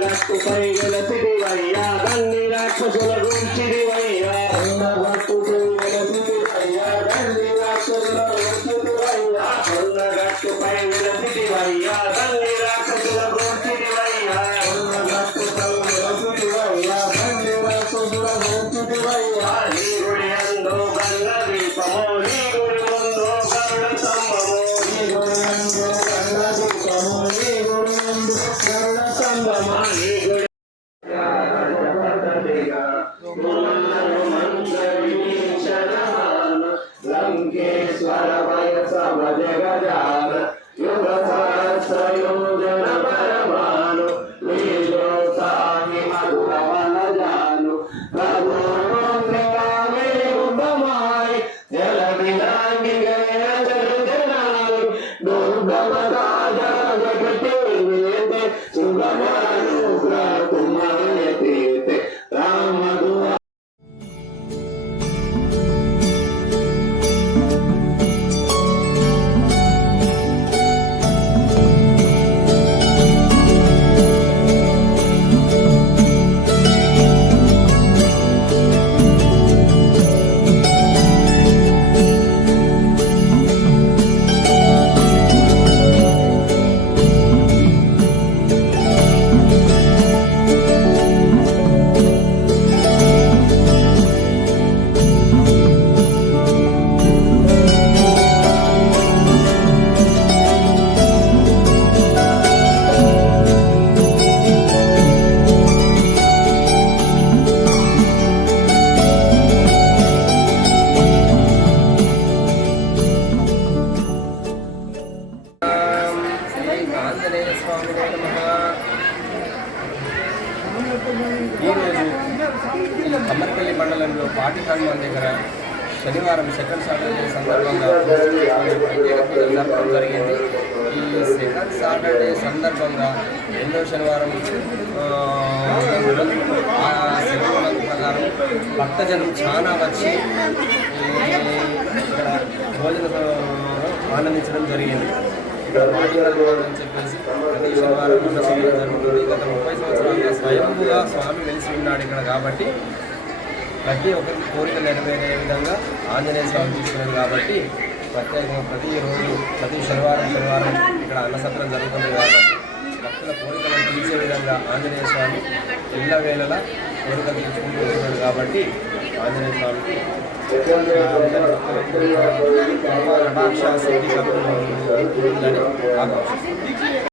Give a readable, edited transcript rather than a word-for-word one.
కొండగట్టుపై వెలసిదివయ్యా దండి రాక్షసుల గుంచిదివయ్యా కొండగట్టుపై వెలసిదివయ్యా దండి రాక్షసుల గుంచిదివయ్యా కొండగట్టుపై వెలసిదివయ్యా దండి రాక్షసుల గుంచిదివయ్యా కొండగట్టుపై వెలసిదివయ్యా దండి రాక్షసుల గుంచిదివయ్యా నీ గుడి అందు గంగ దీపము నీ గుడి ముందు గరుడ స్తంభము నీ గుడి అందు గంగ దీపము నీ గుడి ముందు గరుడ స్తంభము నీ గుడి లంకేశ్వర వయసవ జగజాన యుగ సహస్రయోజన పరమాను నీలో సాగి మధుర వనజాను ప్రభుమే ఉపమాయి జల విలాంగి గయ జనాలు దుర్గమ జగతే వేదే సుగమాను కుమారే తీతే రామదు ఈరోజు కమ్మర్పల్లి మండలంలో పాటి హనుమాన్ దగ్గర శనివారం సెకండ్ సాటర్డే సందర్భంగా ప్రత్యేక పూజలు జరపడం జరిగింది. ఈ సెకండ్ సాటర్డే సందర్భంగా రెండో శనివారం ఆ శనివారం ప్రకారం భక్తజనం చాలా వచ్చి ఇక్కడ భోజన ఆనందించడం జరిగింది. ఇక్కడ పాటికలు అని చెప్పేసి ప్రతి శనివారం జరుగుతుంది. గత 30 సంవత్సరాలుగా స్వయంగా స్వామి వెలిసి ఉన్నాడు ఇక్కడ కాబట్టి ప్రతి ఒక్కరికి కోరిక నెరవేరే విధంగా ఆంజనేయ స్వామి తీసుకున్నాడు కాబట్టి ప్రత్యేకంగా ప్రతిరోజు ప్రతి శనివారం ఇక్కడ అన్నసత్రం జరుగుతుంది కాబట్టి భక్తుల కోరికలను తీర్చే విధంగా ఆంజనేయ స్వామి ఎల్ల వేళలా కోరిక తీర్చుకుంటూ వస్తున్నాడు కాబట్టి ఆంజనేయ స్వామికి కటాక్ష సిద్ధి కలుగుతుందని ఆకాంక్షిస్తున్నాను.